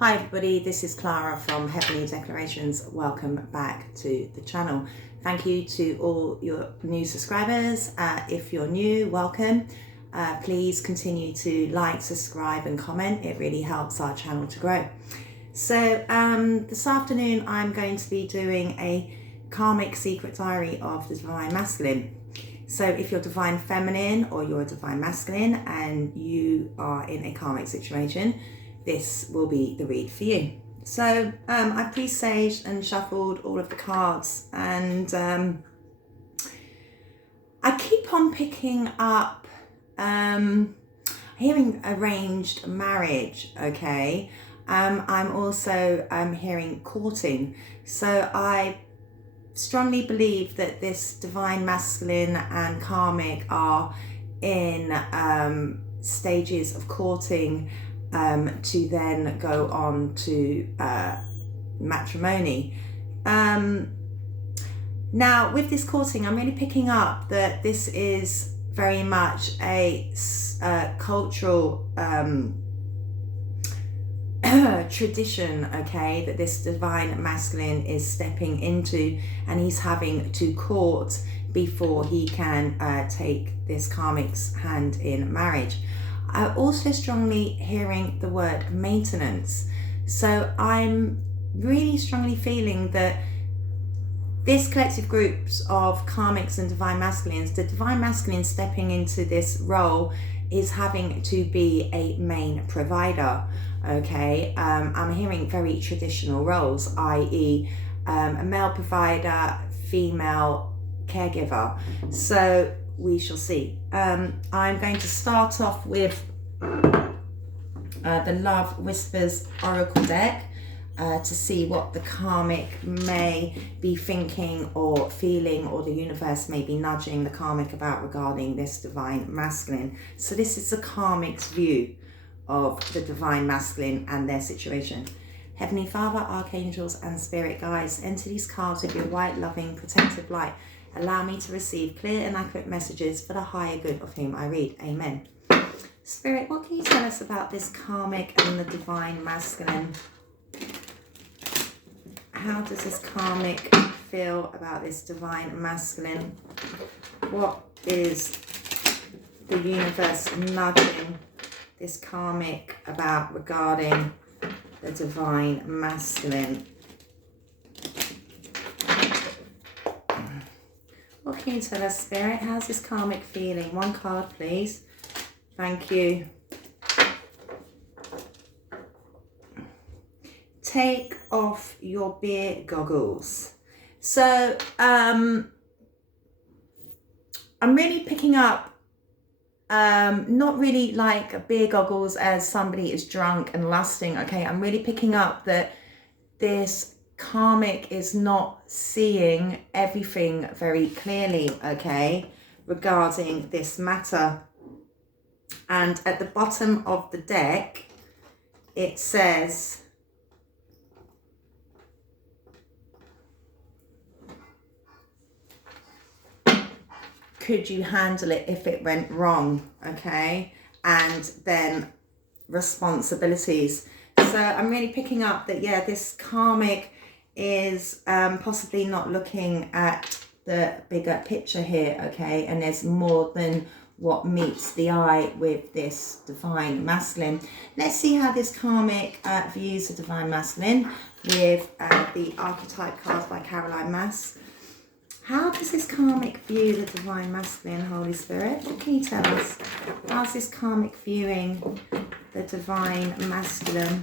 Hi everybody, this is Clara from Heavenly Declarations. Welcome back to the channel. Thank you to all your new subscribers. If you're new, welcome. Please continue to like, subscribe and comment. It really helps our channel to grow. So this afternoon I'm going to be doing a Karmic secret diary of the Divine Masculine. So if you're Divine Feminine or you're a Divine Masculine and you are in a Karmic situation, this will be the read for you. So I presaged and shuffled all of the cards, and I keep on picking up hearing arranged marriage, okay? I'm also hearing courting. So I strongly believe that this Divine Masculine and Karmic are in stages of courting to then go on to matrimony. Now with this courting, I'm really picking up that this is very much a cultural tradition, okay, that this Divine Masculine is stepping into, and he's having to court before he can take this Karmic's hand in marriage. I'm also strongly hearing the word maintenance. So I'm really strongly feeling that this collective groups of Karmics and Divine Masculines, the Divine Masculine stepping into this role is having to be a main provider, okay? I'm hearing very traditional roles, i.e. A male provider, female caregiver. So we shall see. I'm going to start off with the Love Whispers Oracle deck to see what the Karmic may be thinking or feeling, or the universe may be nudging the Karmic about regarding this Divine Masculine. So this is the Karmic's view of the Divine Masculine and their situation. Heavenly Father, Archangels and Spirit Guides, enter these cards with your white, loving, protective light. Allow me to receive clear and accurate messages for the higher good of whom I read. Amen. Spirit, what can you tell us about this Karmic and the Divine Masculine? How does this Karmic feel about this Divine Masculine? What is the universe nudging this Karmic about regarding the Divine Masculine? What can you tell us, Spirit? How's this Karmic feeling? One card, please. Thank you. Take off your beer goggles. So, I'm really picking up, not really like beer goggles as somebody is drunk and lusting, okay? I'm really picking up that this Karmic is not seeing everything very clearly, okay, regarding this matter. And at the bottom of the deck, it says, could you handle it if it went wrong, okay? And then responsibilities. So I'm really picking up that, yeah, this Karmic is possibly not looking at the bigger picture here, okay? And there's more than what meets the eye with this Divine Masculine. Let's see how this Karmic views the Divine Masculine with the Archetype cards by Caroline Mass. How does this Karmic view the Divine Masculine, Holy Spirit? What can you tell us? How's this Karmic viewing the Divine Masculine?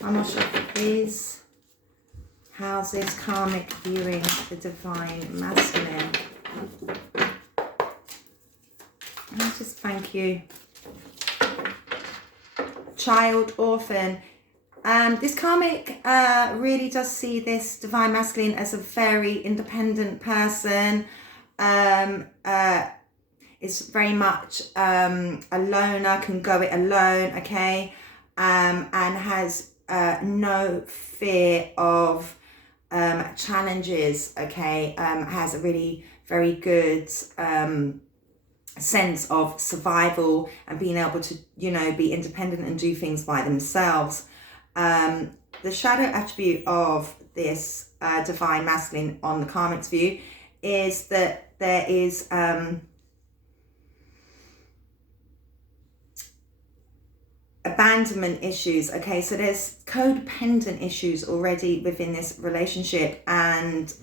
One more shuffle, please. How's this Karmic viewing the Divine Masculine? Let's just thank you. Child, orphan. This Karmic really does see this Divine Masculine as a very independent person. Is very much a loner, can go it alone, okay? And has no fear of challenges, okay? Has a really very good sense of survival and being able to, you know, be independent and do things by themselves. The shadow attribute of this divine masculine on the karmic's view is that there is abandonment issues. Okay, so there's codependent issues already within this relationship, and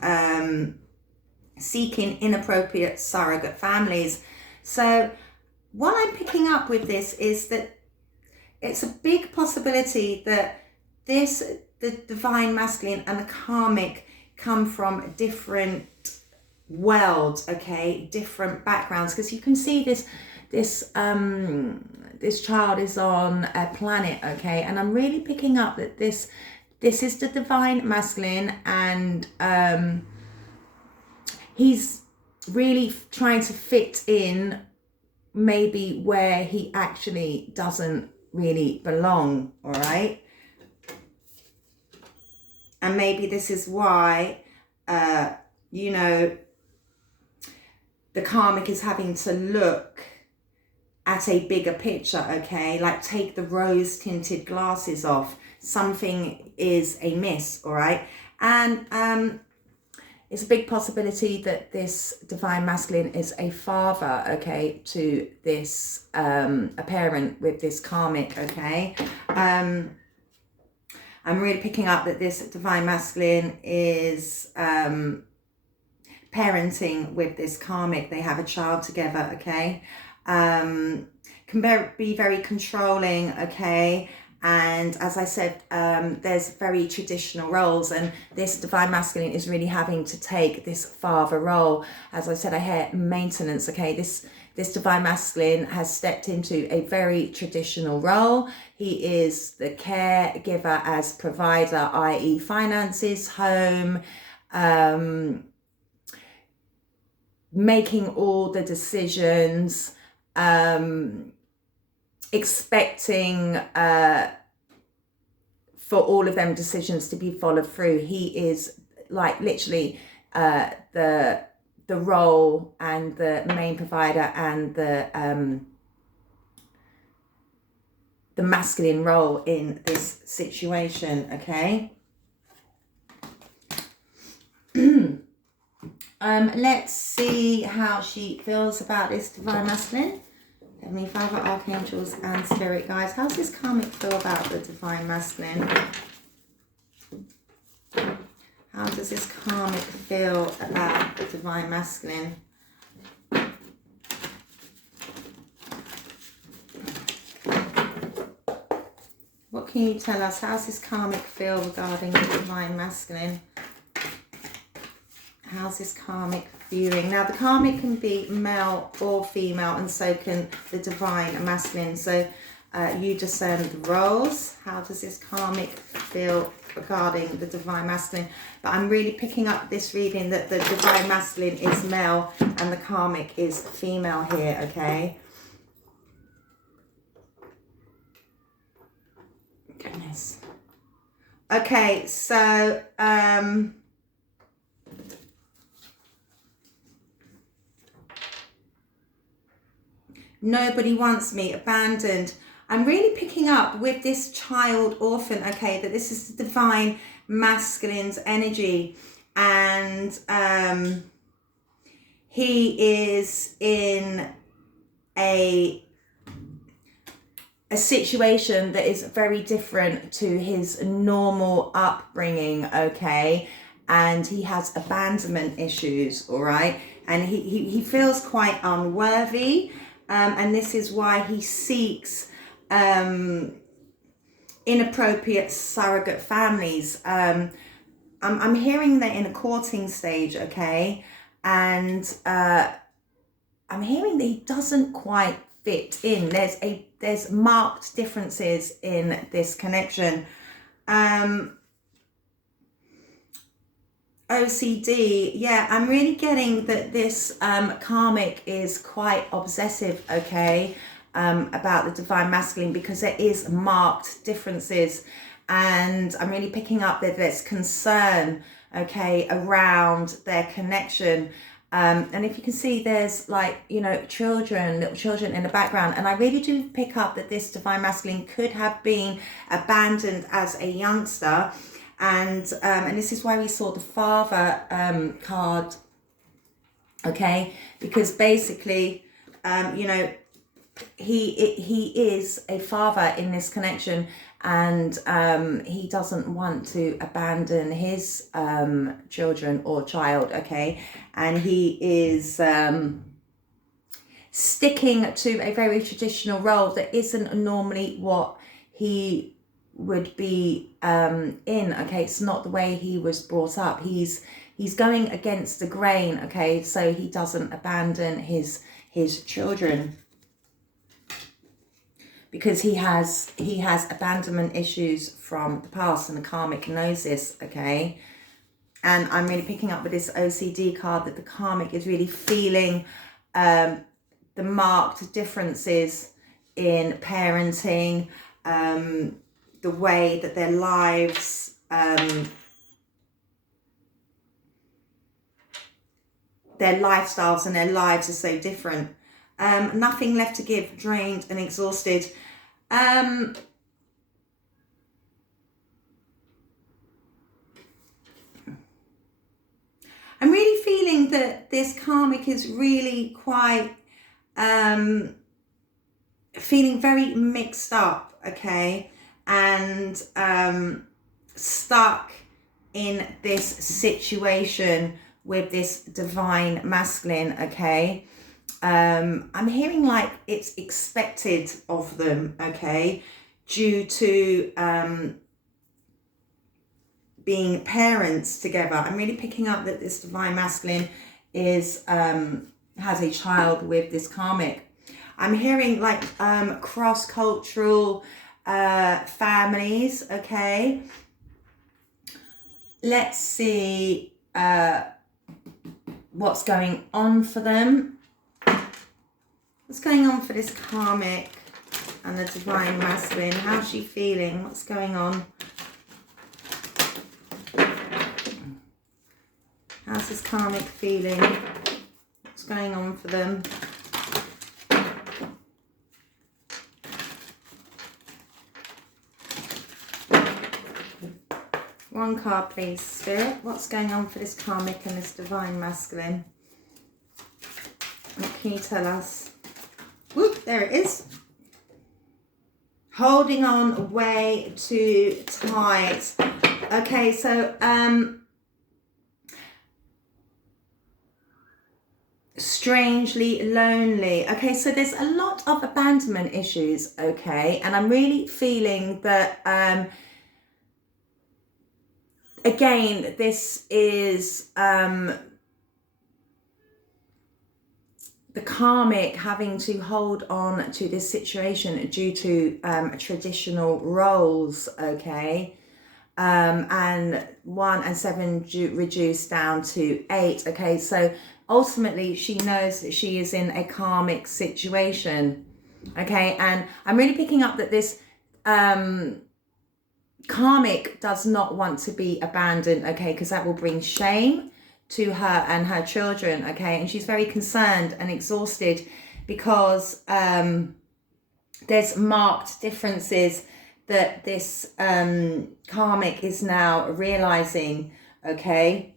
seeking inappropriate surrogate families. So what I'm picking up with this is that it's a big possibility that the divine masculine and the karmic come from different worlds, okay, different backgrounds, because you can see this child is on a planet, okay, and I'm really picking up that this is the divine masculine, and he's really trying to fit in maybe where he actually doesn't really belong, all right? And maybe this is why, you know, the karmic is having to look at a bigger picture, okay? Like, take the rose-tinted glasses off. Something is amiss, all right? And it's a big possibility that this divine masculine is a father, okay, to this, a parent with this karmic, okay? I'm really picking up that this divine masculine is parenting with this karmic. They have a child together, okay? Can be very controlling, okay? And as I said, there's very traditional roles, and this divine masculine is really having to take this father role. As I said, I hear maintenance, okay? This divine masculine has stepped into a very traditional role. He is the caregiver as provider, i.e. finances, home, making all the decisions, expecting for all of them decisions to be followed through. He is like literally the role and the main provider and the masculine role in this situation, okay? Let's see how she feels about this divine masculine. Heavenly Father, Archangels and Spirit Guides. How does this karmic feel about the divine masculine? How does this karmic feel about the divine masculine? What can you tell us? How does this karmic feel regarding the divine masculine? How's this karmic viewing? Now, the karmic can be male or female, and so can the divine masculine. So you discern the roles. How does this karmic feel regarding the divine masculine? But I'm really picking up this reading that the divine masculine is male and the karmic is female here, okay? Goodness. Okay, so nobody wants me, abandoned. I'm really picking up with this child orphan, okay, that this is the divine masculine's energy, and he is in a situation that is very different to his normal upbringing, okay, and he has abandonment issues, all right, and he feels quite unworthy. And this is why he seeks inappropriate surrogate families. I'm hearing that in a courting stage, okay? And I'm hearing that he doesn't quite fit in. There's marked differences in this connection. OCD, yeah, I'm really getting that this karmic is quite obsessive, okay, about the divine masculine, because there is marked differences, and I'm really picking up that there's concern, okay, around their connection. And if you can see, there's like, you know, little children in the background. And I really do pick up that this divine masculine could have been abandoned as a youngster. And this is why we saw the father card, okay? Because basically, you know, he is a father in this connection, and he doesn't want to abandon his children or child, okay? And he is sticking to a very traditional role that isn't normally what he would be in, okay? It's not the way he was brought up. He's going against the grain, okay? So he doesn't abandon his children, because he has abandonment issues from the past, and the karmic knows this, okay? And I'm really picking up with this OCD card that the karmic is really feeling the marked differences in parenting, the way that their lives their lifestyles and their lives are so different. Nothing left to give, drained and exhausted. I'm really feeling that this karmic is really quite feeling very mixed up, okay, and stuck in this situation with this divine masculine, okay. I'm hearing like it's expected of them, okay, due to being parents together. I'm really picking up that this divine masculine is has a child with this karmic. I'm hearing like cross-cultural families, okay. Let's see what's going on for them. What's going on for this karmic and the divine masculine? How's she feeling? What's going on? How's this karmic feeling? What's going on for them? One card, please, Spirit. What's going on for this karmic and this divine masculine? What can you tell us? Whoop, there it is. Holding on way too tight. Okay, so strangely lonely. Okay, so there's a lot of abandonment issues, okay, and I'm really feeling that again, this is the karmic having to hold on to this situation due to traditional roles, okay, and 1 and 7 reduced down to 8, okay. So ultimately she knows that she is in a karmic situation, okay, and I'm really picking up that this karmic does not want to be abandoned, okay, because that will bring shame to her and her children, okay, and she's very concerned and exhausted because there's marked differences that this karmic is now realizing, okay,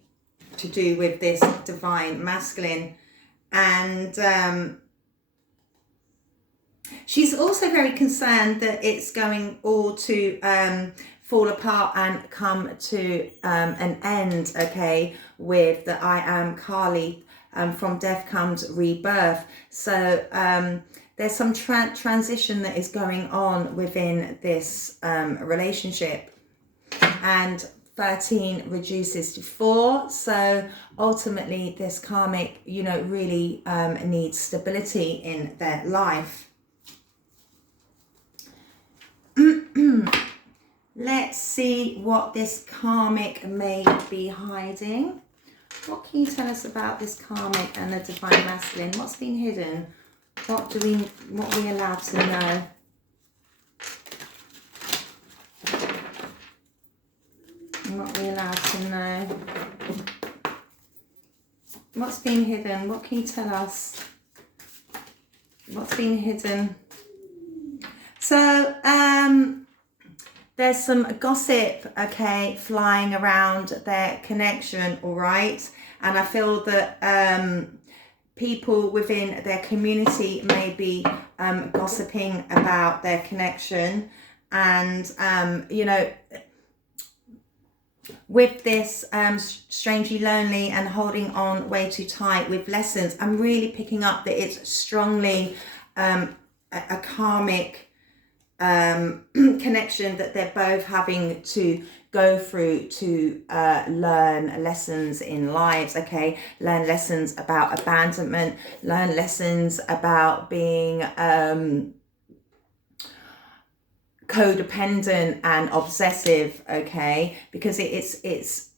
to do with this divine masculine. And she's also very concerned that it's going all to fall apart and come to an end, okay, with the I am Kali, from death comes rebirth. So there's some transition that is going on within this relationship, and 13 reduces to 4. So ultimately this karmic, you know, really needs stability in their life. Let's see what this karmic may be hiding. What can you tell us about this karmic and the divine masculine? What's been hidden? What are we allowed to know? What are we allowed to know? What's been hidden? What can you tell us? What's been hidden? So, there's some gossip, okay, flying around their connection, all right? And I feel that people within their community may be gossiping about their connection. And, you know, with this strangely lonely and holding on way too tight with lessons, I'm really picking up that it's strongly a karmic connection that they're both having to go through to learn lessons in lives, okay? Learn lessons about abandonment, learn lessons about being codependent and obsessive, okay? Because it's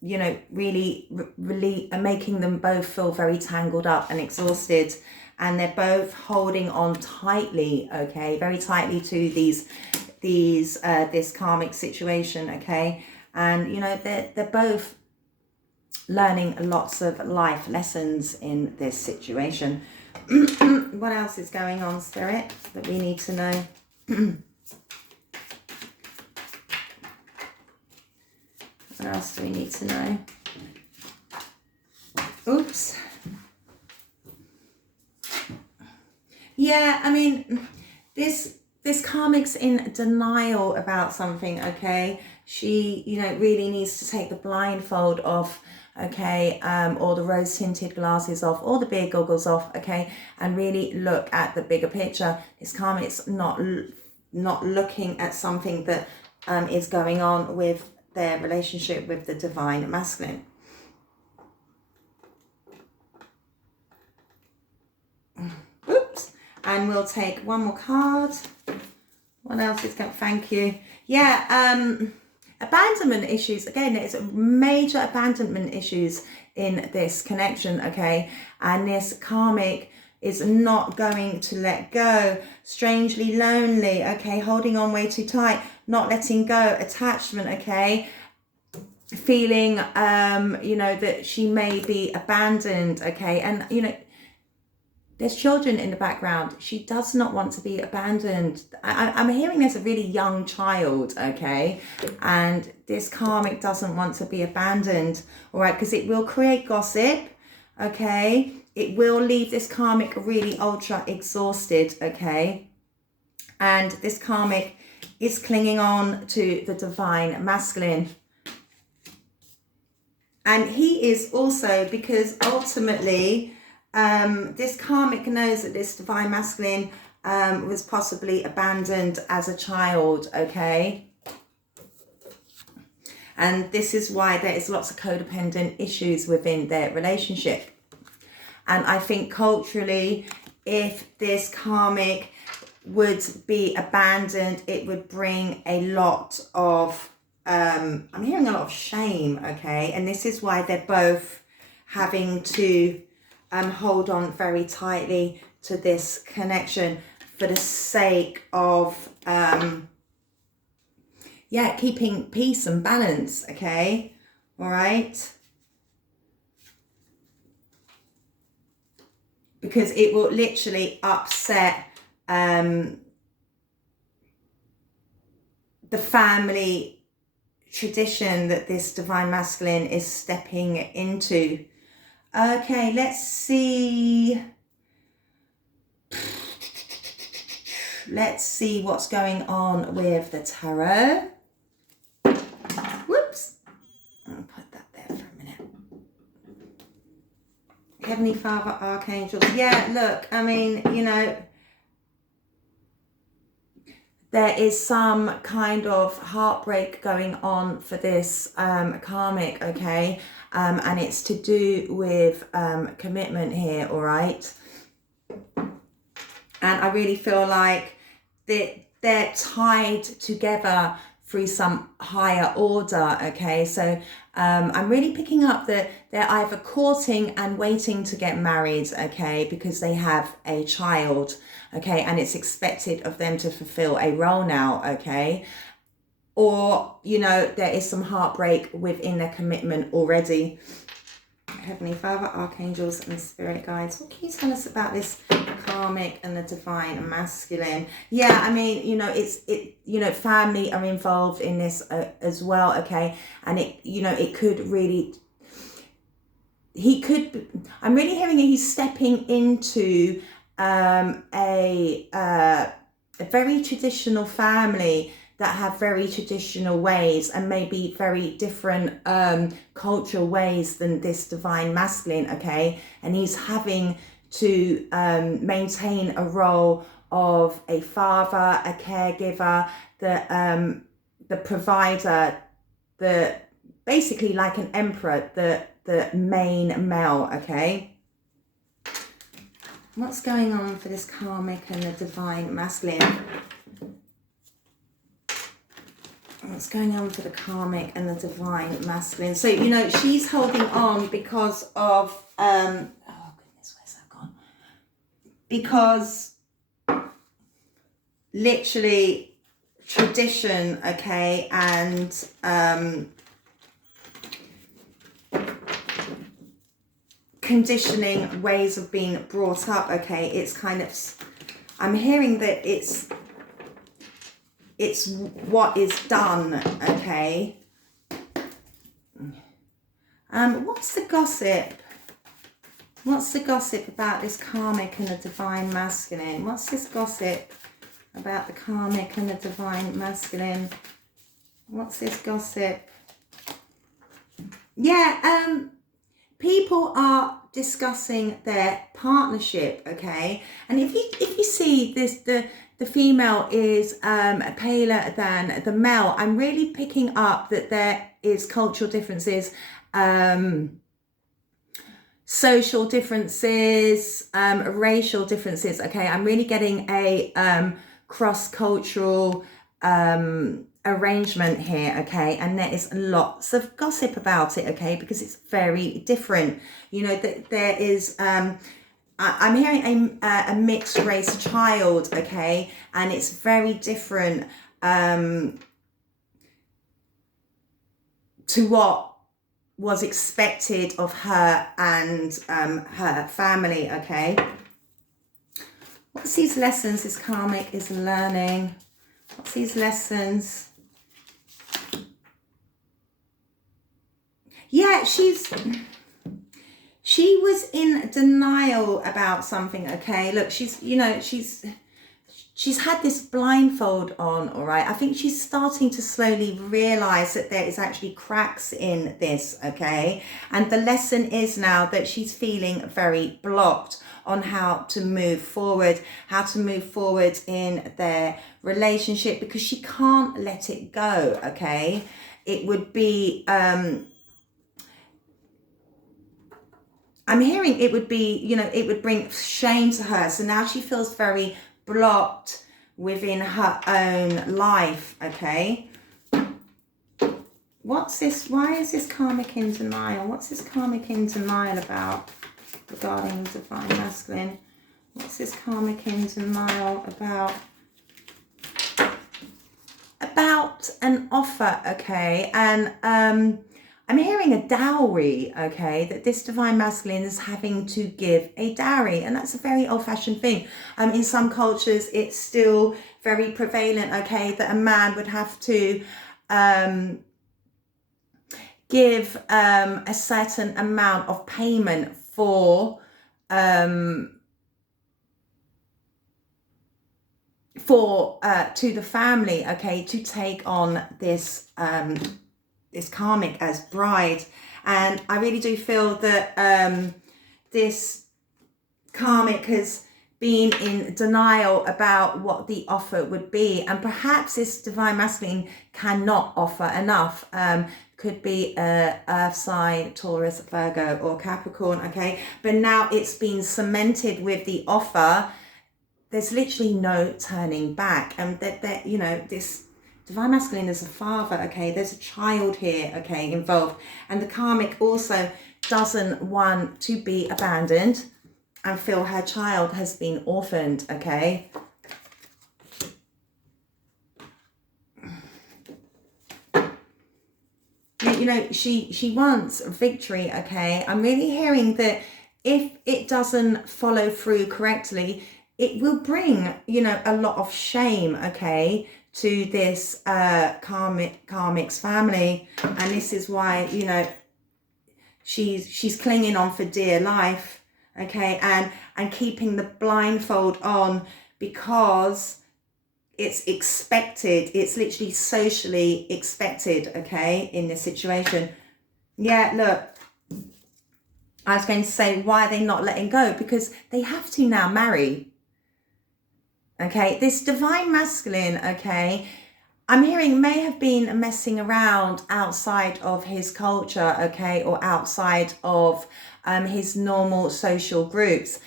you know, really making them both feel very tangled up and exhausted, and they're both holding on tightly, okay, very tightly to this karmic situation, okay? And you know, they're both learning lots of life lessons in this situation. What else is going on, Spirit, that we need to know? What else do we need to know? Oops. Yeah, I mean, this karmic's in denial about something, okay? She, you know, really needs to take the blindfold off, okay, or the rose-tinted glasses off, or the beer goggles off, okay, and really look at the bigger picture. This karmic's not looking at something that is going on with their relationship with the divine masculine. Oops. And we'll take one more card. What else is going? Thank you. Yeah, abandonment issues. Again, there's major abandonment issues in this connection, okay? And this karmic is not going to let go. Strangely lonely, okay? Holding on way too tight, not letting go. Attachment, okay? Feeling, you know, that she may be abandoned, okay? And, you know, there's children in the background. She does not want to be abandoned. I'm hearing there's a really young child, okay? And this karmic doesn't want to be abandoned, all right? Because it will create gossip, okay? It will leave this karmic really ultra exhausted, okay? And this karmic is clinging on to the divine masculine. And he is also, because ultimately, this karmic knows that this divine masculine was possibly abandoned as a child, okay? And this is why there is lots of codependent issues within their relationship. And I think culturally, if this karmic would be abandoned, it would bring a lot of, I'm hearing a lot of shame, okay? And this is why they're both having to hold on very tightly to this connection for the sake of, yeah, keeping peace and balance, okay? All right? Because it will literally upset the family tradition that this divine masculine is stepping into. Okay, let's see. Let's see what's going on with the tarot. Whoops. I'll put that there for a minute. Heavenly Father, Archangels. Yeah, look, I mean, you know, there is some kind of heartbreak going on for this karmic, okay? And it's to do with commitment here, all right? And I really feel like they're tied together through some higher order, okay? So I'm really picking up that they're either courting and waiting to get married, okay? Because they have a child, okay? And it's expected of them to fulfill a role now, okay? Or, you know, there is some heartbreak within their commitment already. Heavenly Father, archangels and spirit guides, what can you tell us about this karmic and the divine masculine? Yeah, I mean, you know, family are involved in this as well, okay? And it could really, I'm really hearing he's stepping into a very traditional family that have very traditional ways and maybe very different cultural ways than this divine masculine, okay? And he's having to maintain a role of a father, a caregiver, the provider, basically like an emperor, the main male, okay? What's going on for this karmic and the divine masculine? What's going on for the karmic and the divine masculine? So, you know, she's holding on because of, oh goodness, where's that gone? Because literally tradition, okay, and conditioning, ways of being brought up, okay, it's kind of, I'm hearing that it's what is done, okay. What's the gossip? What's the gossip about this karmic and the divine masculine? What's this gossip about the karmic and the divine masculine? What's this gossip? Yeah, people are discussing their partnership, okay. And if you see this, the female is paler than the male, I'm really picking up that there is cultural differences, social differences, racial differences, okay. I'm really getting a cross-cultural arrangement here, okay. And there is lots of gossip about it, okay, because it's very different. You know, that there is I'm hearing a mixed race child, okay, and it's very different to what was expected of her and her family, okay. What's these lessons this karmic is learning? What's these lessons? Yeah, she was in denial about something, okay. Look, she's had this blindfold on, all right. I think she's starting to slowly realize that there is actually cracks in this, okay. And the lesson is now that she's feeling very blocked on how to move forward in their relationship, because she can't let it go, okay. It would be I'm hearing it would be, you know, it would bring shame to her. So now she feels very blocked within her own life, okay? What's this? Why is this karmic in denial? What's this karmic in denial about regarding divine masculine? What's this karmic in denial about? About an offer, okay? And I'm hearing a dowry, okay, that this divine masculine is having to give a dowry, and that's a very old-fashioned thing. In some cultures, it's still very prevalent, okay, that a man would have to give a certain amount of payment to the family, okay, to take on this this karmic as bride. And I really do feel that this karmic has been in denial about what the offer would be, and perhaps this divine masculine cannot offer enough. Could be Earth sign, Taurus, Virgo or Capricorn, okay, but now it's been cemented with the offer. There's literally no turning back, and that you know, this divine masculine is a father, okay, there's a child here, okay, involved, and the karmic also doesn't want to be abandoned and feel her child has been orphaned, okay. you know, she wants victory, okay? I'm really hearing that if it doesn't follow through correctly, it will bring, you know, a lot of shame, okay, to this Karmic's family. And this is why, you know, she's clinging on for dear life, okay, and keeping the blindfold on, because it's expected. It's literally socially expected, okay, in this situation. Yeah, look, I was going to say, why are they not letting go? Because they have to now marry. Okay, this divine masculine, okay, I'm hearing may have been messing around outside of his culture, okay, or outside of his normal social groups.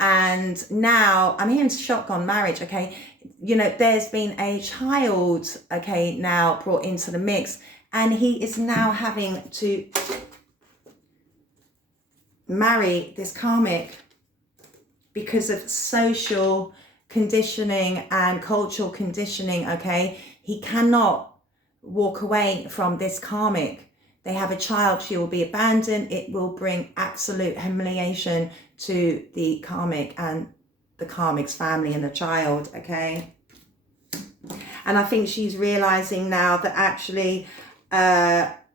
And now I'm hearing shotgun marriage, okay. You know, there's been a child, okay, now brought into the mix, and he is now having to marry this karmic because of social conditioning and cultural conditioning, okay. He cannot walk away from this karmic. They have a child, she will be abandoned. It will bring absolute humiliation to the karmic and the karmic's family and the child, okay. And I think she's realizing now that actually that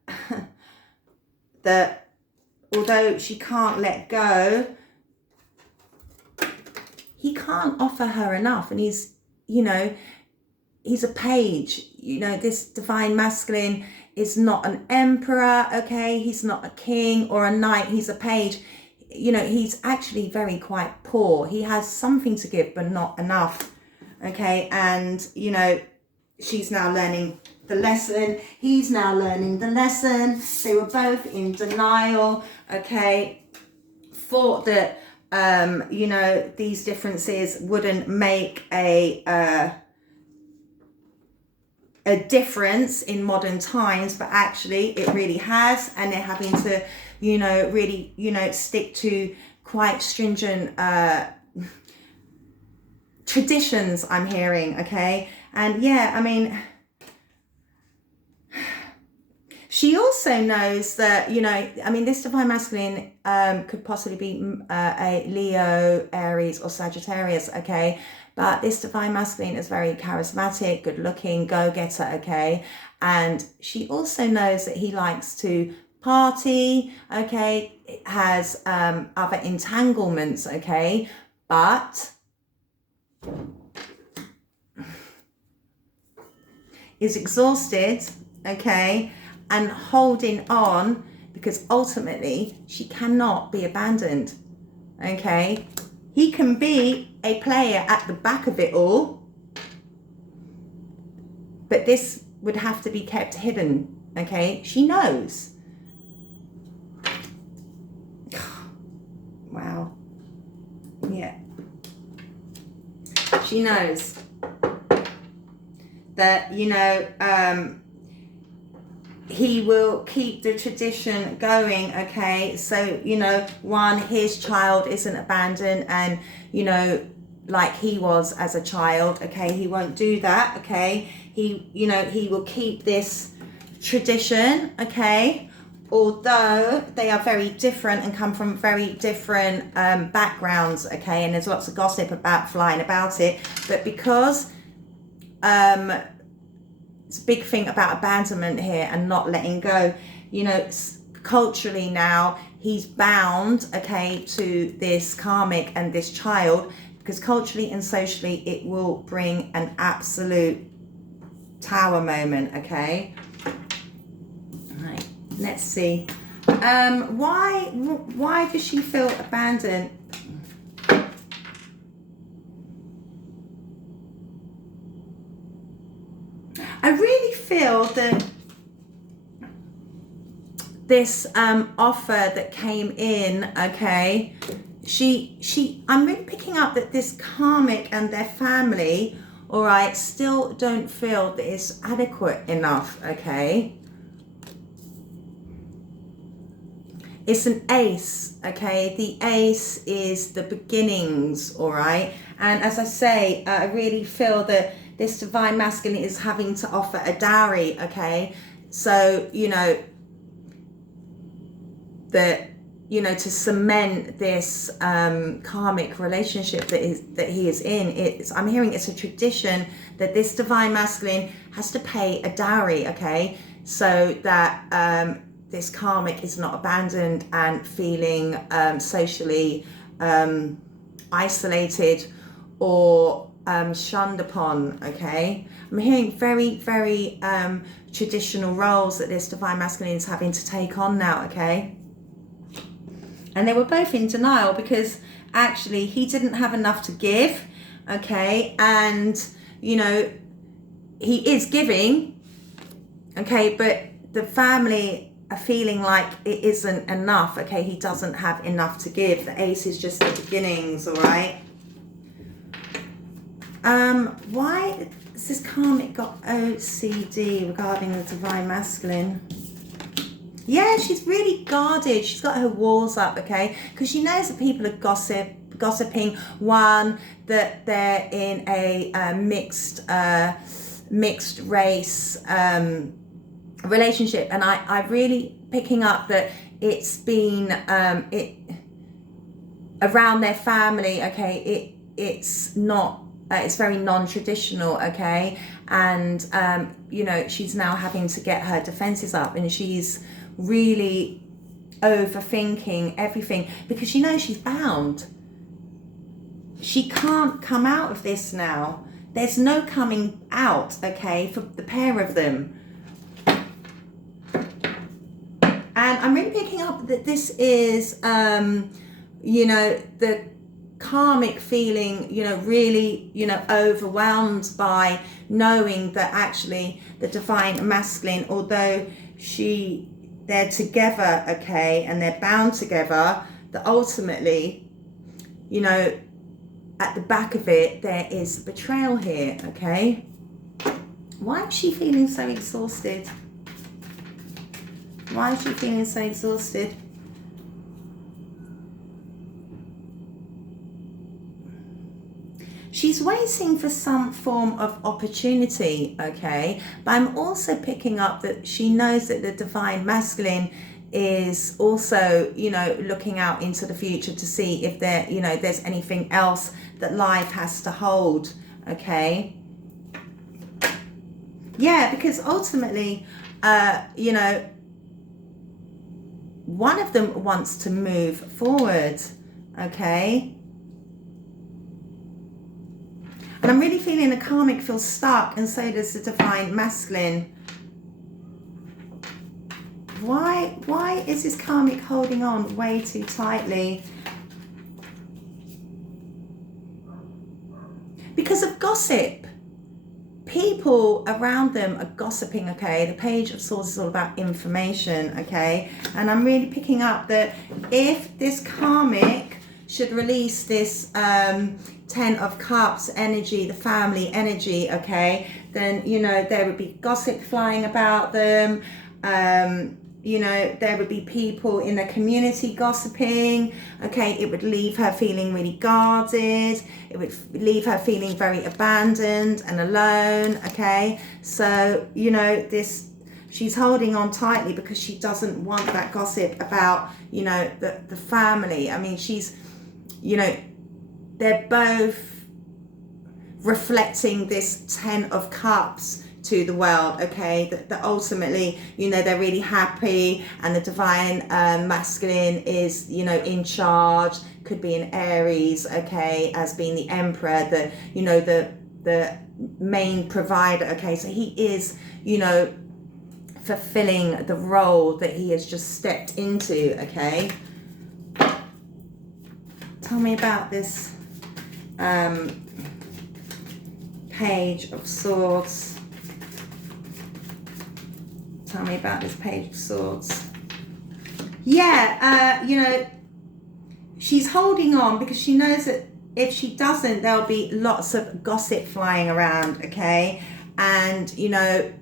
although she can't let go, he can't offer her enough. And he's, you know, he's a page. You know, this divine masculine is not an emperor, okay. He's not a king or a knight. He's a page. You know, he's actually very quite poor. He has something to give, but not enough, okay. And, you know, she's now learning the lesson. He's now learning the lesson. They were both in denial, okay. Thought that, you know, these differences wouldn't make a difference in modern times, but actually it really has. And they're having to, you know, really, you know, stick to quite stringent traditions, I'm hearing, okay. And yeah, I mean, she also knows that, you know, I mean, this divine masculine could possibly be a Leo, Aries or Sagittarius, okay. But this divine masculine is very charismatic, good looking, go-getter, okay. And she also knows that he likes to party, okay, has other entanglements, okay, but is exhausted, okay, and holding on because ultimately she cannot be abandoned, okay. He can be a player at the back of it all, but this would have to be kept hidden, okay. She knows. Wow. Yeah. She knows that, you know, he will keep the tradition going, okay. So, you know, one, his child isn't abandoned, and, you know, like he was as a child, okay, he won't do that, okay. He, you know, he will keep this tradition, okay, although they are very different and come from very different backgrounds, okay. And there's lots of gossip about flying about it, but because it's a big thing about abandonment here and not letting go, you know, culturally now he's bound, okay, to this karmic and this child, because culturally and socially it will bring an absolute tower moment, okay. All right, let's see. Why does she feel abandoned? I really feel that this offer that came in, okay, I'm really picking up that this karmic and their family, all right, still don't feel that it's adequate enough, okay. It's an ace, okay. The ace is the beginnings, all right. And as I say, I really feel that this divine masculine is having to offer a dowry, okay. So, you know, that, you know, to cement this karmic relationship that he is in, I'm hearing it's a tradition that this divine masculine has to pay a dowry, okay, so that this karmic is not abandoned and feeling socially isolated or shunned upon, okay. I'm hearing very, very traditional roles that this divine masculine is having to take on now, okay. And they were both in denial because actually he didn't have enough to give, okay, and, you know, he is giving, okay, but the family are feeling like it isn't enough, okay, he doesn't have enough to give. The ace is just the beginnings, all right. Why has this karmic got OCD regarding the divine masculine? Yeah, she's really guarded. She's got her walls up, okay? Because she knows that people are gossiping. One, that they're in a mixed race relationship. And I'm really picking up that it's been around their family, okay? It's not, it's very non-traditional, okay? And, you know, she's now having to get her defenses up, and she's really overthinking everything because she knows she's bound. She can't come out of this now. There's no coming out, okay, for the pair of them. And I'm really picking up that this is, you know, the karmic feeling, you know, really, you know, overwhelmed by knowing that actually the divine masculine, although they're together, okay, and they're bound together, that ultimately, you know, at the back of it, there is betrayal here, okay? Why is she feeling so exhausted? Why is she feeling so exhausted? She's waiting for some form of opportunity, okay? But I'm also picking up that she knows that the divine masculine is also, you know, looking out into the future to see if there, you know, there's anything else that life has to hold, okay? Yeah, because ultimately, you know, one of them wants to move forward, okay? And I'm really feeling the karmic feels stuck, and so does the divine masculine. Why is this karmic holding on way too tightly? Because of gossip. People around them are gossiping, okay? The Page of Swords is all about information, okay? And I'm really picking up that if this karmic should release this Ten of Cups energy, the family energy, okay, then, you know, there would be gossip flying about them. You know, there would be people in the community gossiping, okay? It would leave her feeling really guarded. It would leave her feeling very abandoned and alone, okay? So, you know, she's holding on tightly because she doesn't want that gossip about, you know, the family. I mean, she's, you know, they're both reflecting this Ten of Cups to the world, okay, that ultimately, you know, they're really happy, and the divine masculine is, you know, in charge, could be an Aries, okay, as being the emperor, the, you know, the main provider, okay, so he is, you know, fulfilling the role that he has just stepped into, okay. Tell me about this Page of Swords. Tell me about this Page of Swords. Yeah, you know, she's holding on because she knows that if she doesn't, there'll be lots of gossip flying around, okay? And, you know,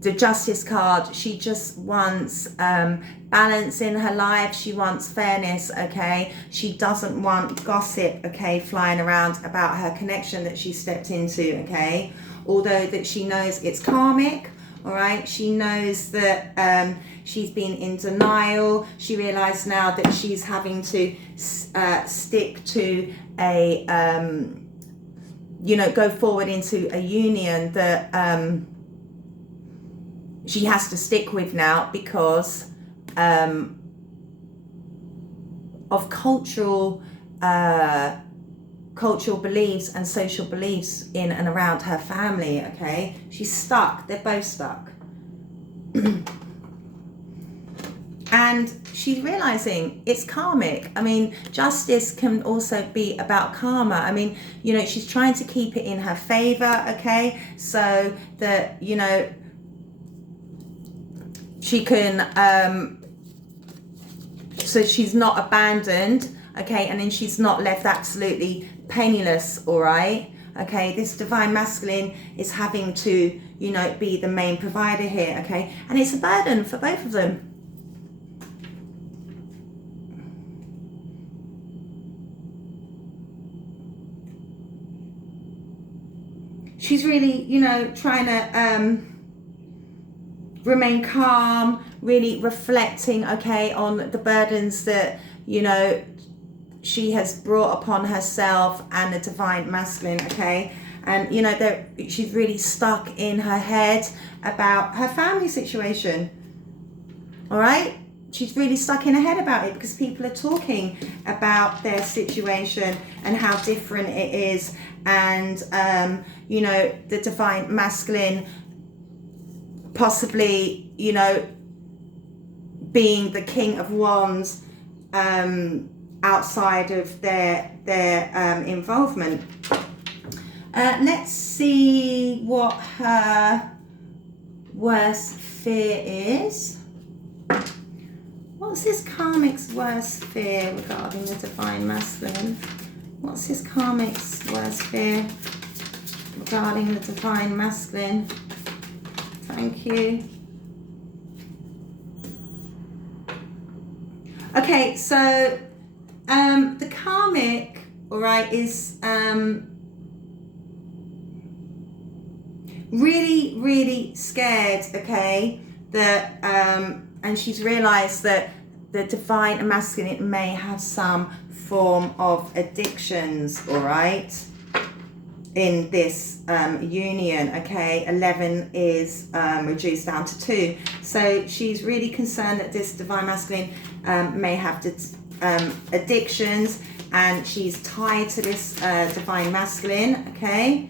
the Justice card, she just wants balance in her life. She wants fairness, okay? She doesn't want gossip, okay, flying around about her connection that she stepped into, okay? Although that she knows it's karmic, all right? She knows that she's been in denial. She realized now that she's having to stick to a, go forward into a union that she has to stick with now because of cultural beliefs and social beliefs in and around her family, okay? She's stuck. They're both stuck. And she's realizing it's karmic. I mean, justice can also be about karma. I mean, she's trying to keep it in her favor, okay? So that, she can, so she's not abandoned, okay? And then she's not left absolutely penniless, all right? Okay, this divine masculine is having to, be the main provider here, okay? And it's a burden for both of them. She's really, trying to remain calm, really reflecting, okay, on the burdens that, she has brought upon herself and the divine masculine, okay? And, she's really stuck in her head about her family situation, all right? She's really stuck in her head about it because people are talking about their situation and how different it is. And, the divine masculine possibly, being the King of Wands outside of their involvement. Let's see what her worst fear is. What's his karmic's worst fear regarding the divine masculine? What's his karmic's worst fear regarding the divine masculine? Thank you. Okay, so the karmic, all right, is really, really scared, okay, that and she's realized that the divine masculine may have some form of addictions, all right, in this union, okay? 11 is reduced down to 2. So she's really concerned that this divine masculine may have addictions, and she's tied to this divine masculine, okay?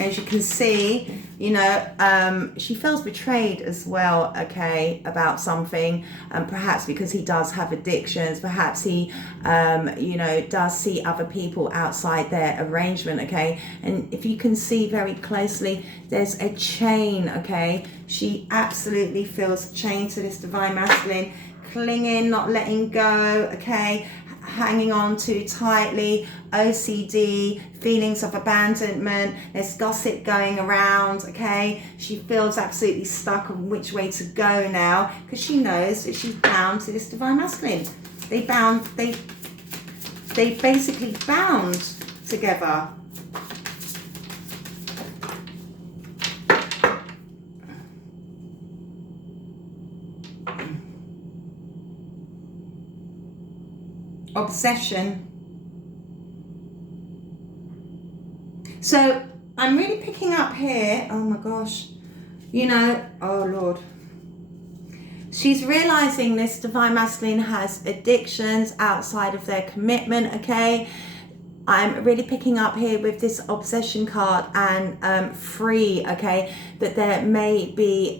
As you can see, she feels betrayed as well, okay, about something, perhaps because he does have addictions, perhaps he, does see other people outside their arrangement, okay? And if you can see very closely, there's a chain, okay? She absolutely feels chained to this divine masculine, clinging, not letting go, okay? Hanging on too tightly, OCD, feelings of abandonment, there's gossip going around, okay? She feels absolutely stuck on which way to go now because she knows that she's bound to this divine masculine. They basically bound together. Obsession. So I'm really picking up here, oh my gosh, oh Lord. She's realizing this divine masculine has addictions outside of their commitment, okay? I'm really picking up here with this obsession card and free, okay? That there may be,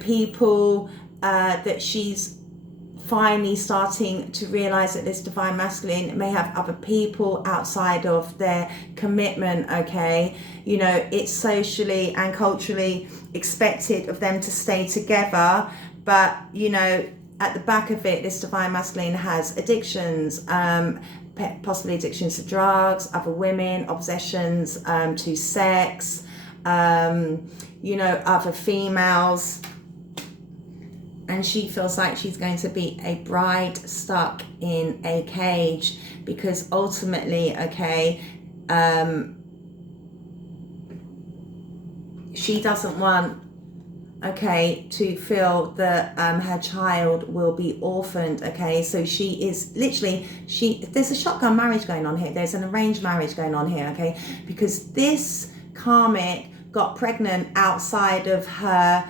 people that she's finally starting to realize that this divine masculine may have other people outside of their commitment, okay? It's socially and culturally expected of them to stay together, but at the back of it, this divine masculine has addictions, possibly addictions to drugs, other women, obsessions to sex, other females. And she feels like she's going to be a bride stuck in a cage because ultimately, okay, she doesn't want, okay, to feel that her child will be orphaned, okay? So she is literally, there's a shotgun marriage going on here. There's an arranged marriage going on here, okay? Because this karmic got pregnant outside of her,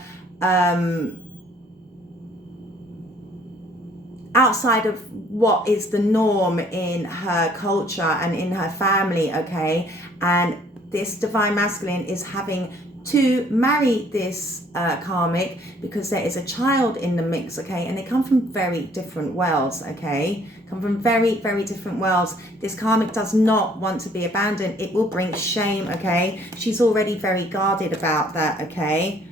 outside of what is the norm in her culture and in her family, okay? And this divine masculine is having to marry this karmic because there is a child in the mix, okay? And they come from very different worlds, okay? Come from very, very different worlds. This karmic does not want to be abandoned. It will bring shame, okay? She's already very guarded about that, okay?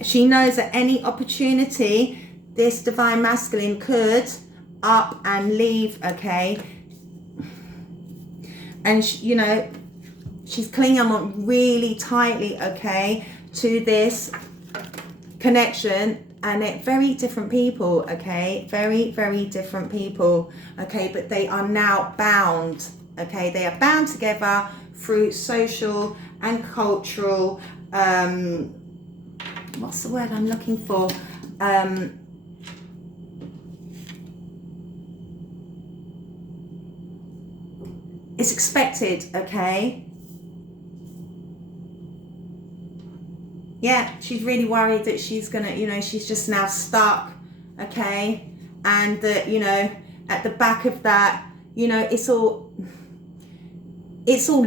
She knows at any opportunity this divine masculine could up and leave, okay? And you know, she's clinging on really tightly, okay, to this connection. And they're very different people, okay? Very, very different people, okay? But they are now bound, okay? They are bound together through social and cultural, what's the word I'm looking for? It's expected, okay? Yeah, she's really worried that she's gonna, you know, she's just now stuck, okay? And that, you know, at the back of that, you know, it's all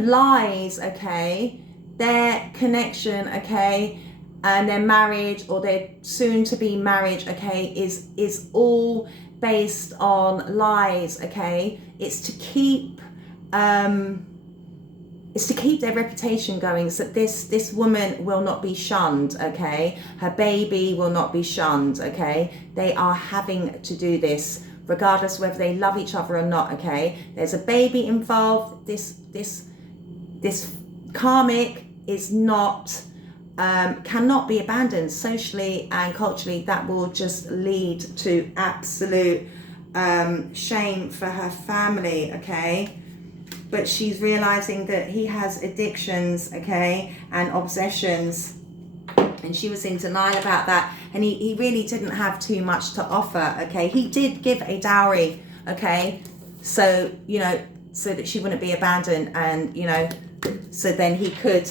lies, okay? Their connection, okay, and their marriage or their soon-to-be marriage, okay, is all based on lies, okay? It's to keep their reputation going, so that this woman will not be shunned, okay? Her baby will not be shunned, okay? They are having to do this, regardless whether they love each other or not, okay? There's a baby involved. This karmic is not, cannot be abandoned socially and culturally. That will just lead to absolute shame for her family, okay? But she's realizing that he has addictions, okay, and obsessions, and she was in denial about that, and he really didn't have too much to offer, okay? He did give a dowry, okay, so, you know, so that she wouldn't be abandoned, and, you know, so then he could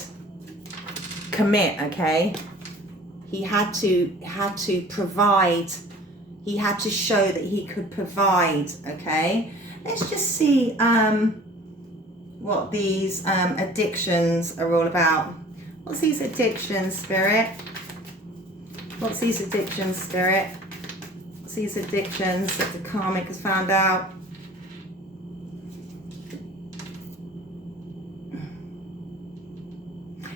commit, okay? He had to provide, he had to show that he could provide, okay? Let's just see what these addictions are all about. What's these addictions, Spirit? What's these addictions, Spirit? What's these addictions that the karmic has found out?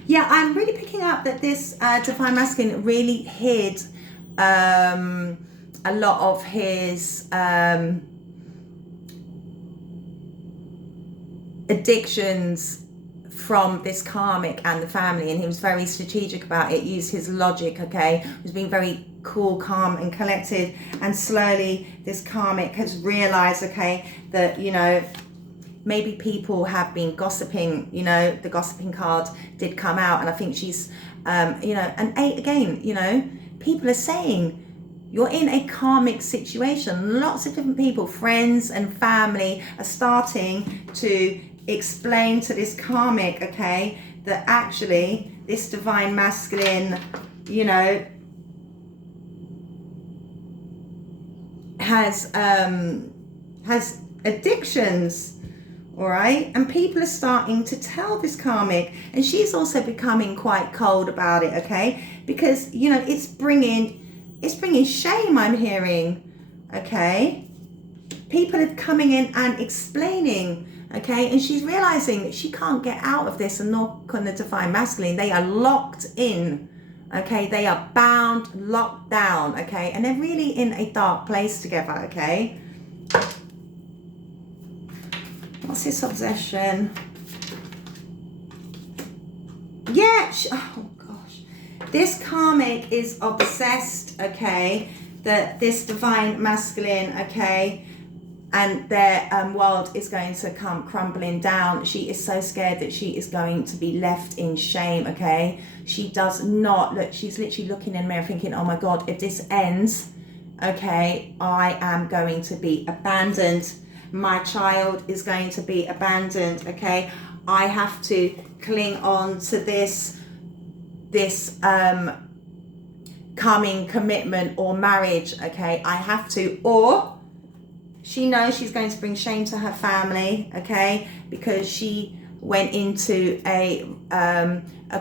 Yeah, I'm really picking up that this divine masculine really hid a lot of his addictions from this karmic and the family, and he was very strategic about it, used his logic, okay? He was being very cool, calm and collected, and slowly this karmic has realized, okay, that, you know, maybe people have been gossiping, you know, the gossiping card did come out, and I think she's, you know, and 8 again, you know, people are saying, you're in a karmic situation. Lots of different people, friends and family, are starting to explain to this karmic, okay, that actually this divine masculine, you know, has addictions, all right? And people are starting to tell this karmic, and she's also becoming quite cold about it, okay? Because, you know, it's bringing shame, I'm hearing, okay? People are coming in and explaining, okay? And she's realizing that she can't get out of this, and nor can the divine masculine. They are locked in, okay? They are bound, locked down, okay? And they're really in a dark place together, okay? What's this obsession? Yeah, oh gosh. This karmic is obsessed, okay, that this divine masculine, okay, and their world is going to come crumbling down. She is so scared that she is going to be left in shame, okay? She does not look, she's literally looking in the mirror thinking, oh my God, if this ends, okay, I am going to be abandoned. My child is going to be abandoned, okay? I have to cling on to this coming commitment or marriage, okay? I have to, or she knows she's going to bring shame to her family, okay? Because she went into a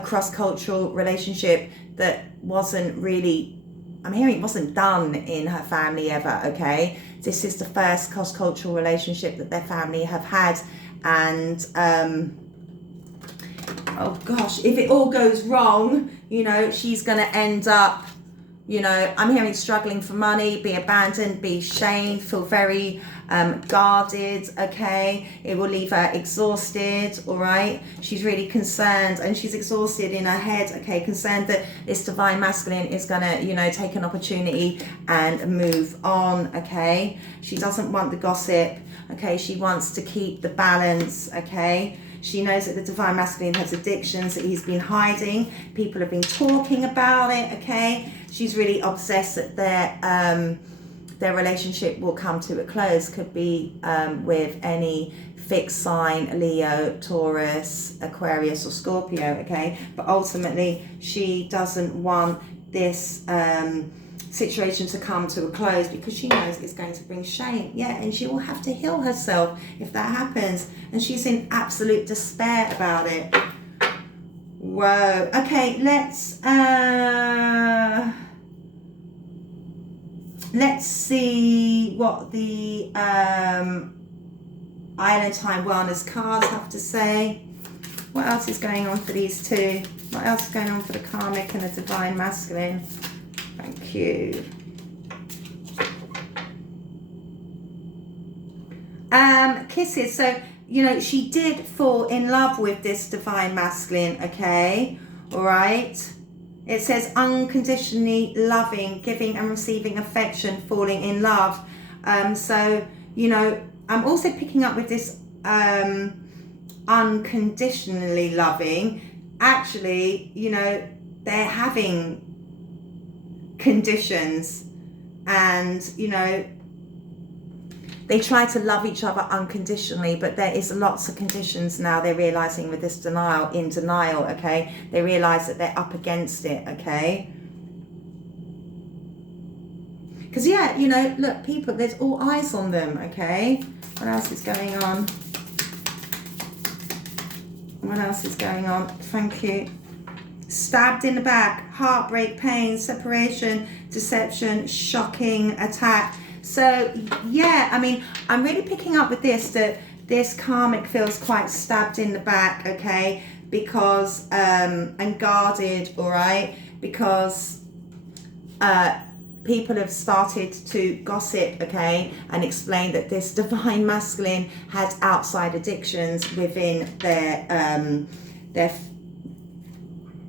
cross-cultural relationship that wasn't really, I'm hearing it wasn't done in her family ever, okay? This is the first cross-cultural relationship that their family have had, and oh gosh, if it all goes wrong, you know, she's gonna end up, you know, I'm hearing struggling for money, be abandoned, be shamed, feel very guarded, okay? It will leave her exhausted, all right? She's really concerned, and she's exhausted in her head, okay? Concerned that this divine masculine is gonna, you know, take an opportunity and move on, okay? She doesn't want the gossip, okay? She wants to keep the balance, okay? She knows that the divine masculine has addictions that he's been hiding. People have been talking about it, okay? She's really obsessed that their relationship will come to a close. Could be with any fixed sign, Leo, Taurus, Aquarius or Scorpio, okay? But ultimately, she doesn't want this situation to come to a close because she knows it's going to bring shame. Yeah, and she will have to heal herself if that happens. And she's in absolute despair about it. Whoa. Okay, let's see what the Island Time Wellness cards have to say. What else is going on for these two? What else is going on for the Karmic and the Divine Masculine? Thank you. Kisses. So, you know, she did fall in love with this divine masculine, okay? All right. It says unconditionally loving, giving and receiving affection, falling in love. So, you know, I'm also picking up with this unconditionally loving. Actually, you know, they're having conditions, and you know, they try to love each other unconditionally, but there is lots of conditions now. They're realizing with this denial, okay? They realize that they're up against it, okay? Because yeah, you know, look, people, there's all eyes on them, okay? What else is going on? What else is going on? Thank you. Stabbed in the back, heartbreak, pain, separation, deception, shocking attack. So yeah, I mean, I'm really picking up with this, that this karmic feels quite stabbed in the back, okay? Because, and guarded, all right? Because people have started to gossip, okay? And explain that this divine masculine has outside addictions within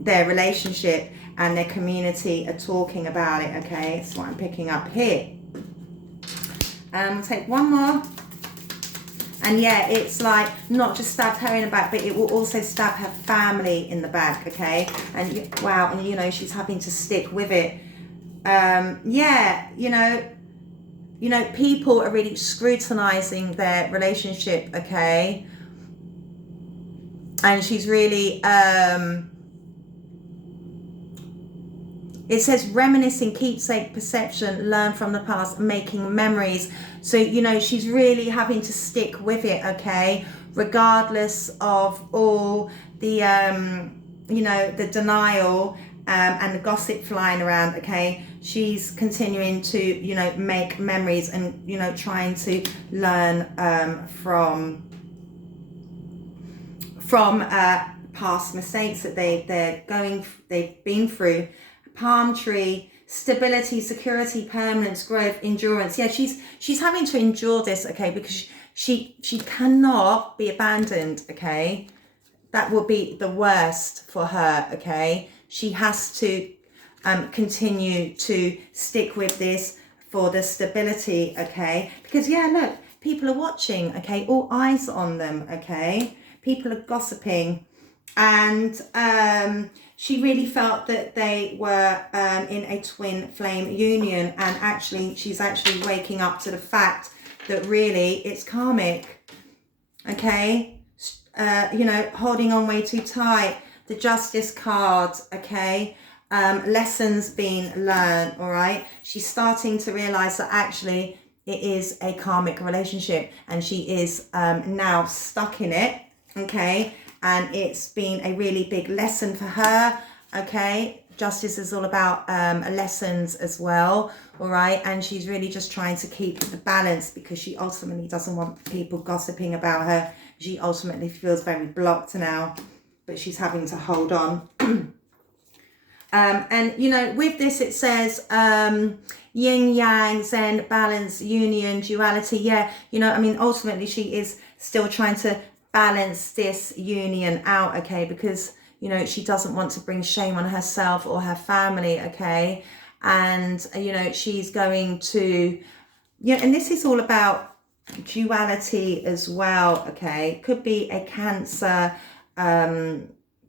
their relationship, and their community are talking about it, okay? That's what I'm picking up here. We'll take one more. And yeah, it's like not just stabbed her in the back, but it will also stab her family in the back, okay? And wow, and you know, she's having to stick with it. Yeah, you know, people are really scrutinizing their relationship, okay? And she's really, it says reminiscing, keepsake, perception, learn from the past, making memories. So, you know, she's really having to stick with it, okay? Regardless of all the, you know, the denial and the gossip flying around, okay? She's continuing to, you know, make memories and, you know, trying to learn from past mistakes that they've been through. Palm tree, stability, security, permanence, growth, endurance. Yeah, she's having to endure this, okay, because she cannot be abandoned, okay? That will be the worst for her, okay? She has to continue to stick with this for the stability, okay? Because yeah, look, people are watching, okay? All eyes on them, okay? People are gossiping. And she really felt that they were in a twin flame union, and actually she's actually waking up to the fact that really it's karmic, okay? You know, holding on way too tight. The Justice card, okay? Lessons being learned, all right? She's starting to realize that actually it is a karmic relationship, and she is now stuck in it, okay? And it's been a really big lesson for her, okay? Justice is all about lessons as well, all right? And she's really just trying to keep the balance, because she ultimately doesn't want people gossiping about her. She ultimately feels very blocked now, but she's having to hold on. And, you know, with this, it says yin, yang, zen, balance, union, duality. Yeah, you know, I mean, ultimately, she is still trying to balance this union out, okay? Because, you know, she doesn't want to bring shame on herself or her family, okay? And, you know, she's going to, yeah, and this is all about duality as well, okay? Could be a Cancer,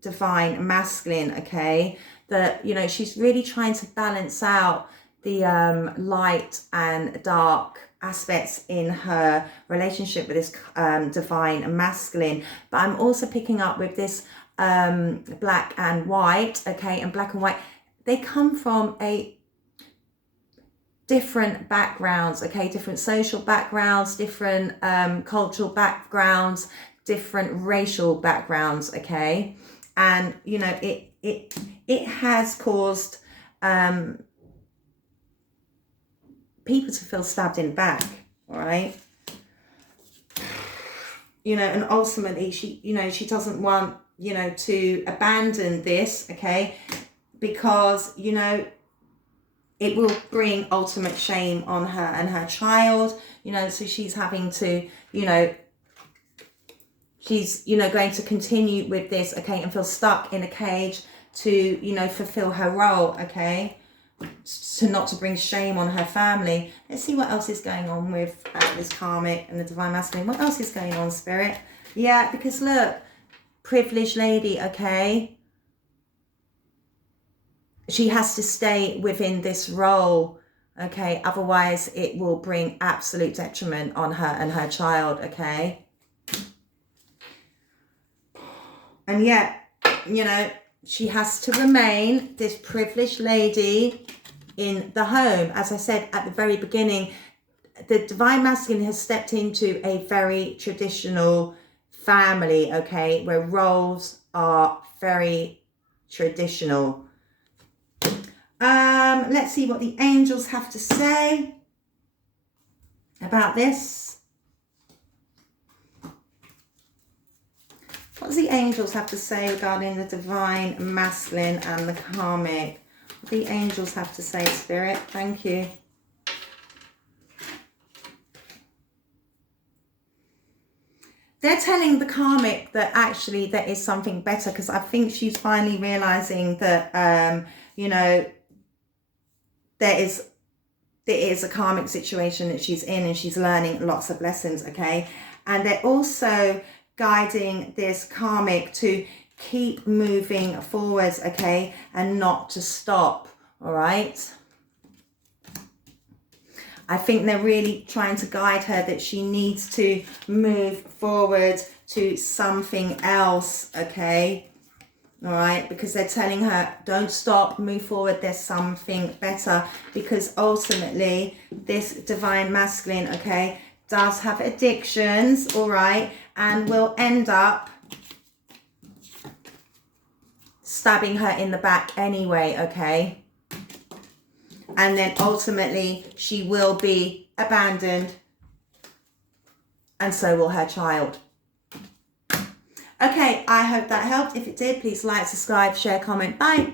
divine masculine, okay? That, you know, she's really trying to balance out the light and dark aspects in her relationship with this divine masculine. But I'm also picking up with this black and white, okay? And black and white, they come from a different backgrounds, okay? Different social backgrounds, different cultural backgrounds, different racial backgrounds, okay? And, you know, it has caused people to feel stabbed in the back, all right? You know, and ultimately she, you know, she doesn't want, you know, to abandon this, okay? Because, you know, it will bring ultimate shame on her and her child, you know, so she's having to, you know, she's, you know, going to continue with this, okay, and feel stuck in a cage to, you know, fulfill her role, okay, to not to bring shame on her family. Let's see what else is going on with this karmic and the divine masculine. What else is going on, Spirit? Yeah, because look, privileged lady, okay, she has to stay within this role, okay, otherwise it will bring absolute detriment on her and her child, okay? And yet, you know, she has to remain this privileged lady in the home. As I said at the very beginning, the divine masculine has stepped into a very traditional family, okay, where roles are very traditional. Let's see what the angels have to say about this. What does the angels have to say regarding the divine masculine and the karmic? What do the angels have to say, Spirit? Thank you. They're telling the karmic that actually there is something better, because I think she's finally realizing that, you know, there is a karmic situation that she's in, and she's learning lots of lessons, okay? And they're also guiding this karmic to keep moving forwards, okay, and not to stop, all right? I think they're really trying to guide her that she needs to move forward to something else, okay? All right, because they're telling her, don't stop, move forward, there's something better, because ultimately this divine masculine, okay, does have addictions, all right, and will end up stabbing her in the back anyway, okay? And then ultimately she will be abandoned, and so will her child. Okay, I hope that helped. If it did, please like, subscribe, share, comment. Bye.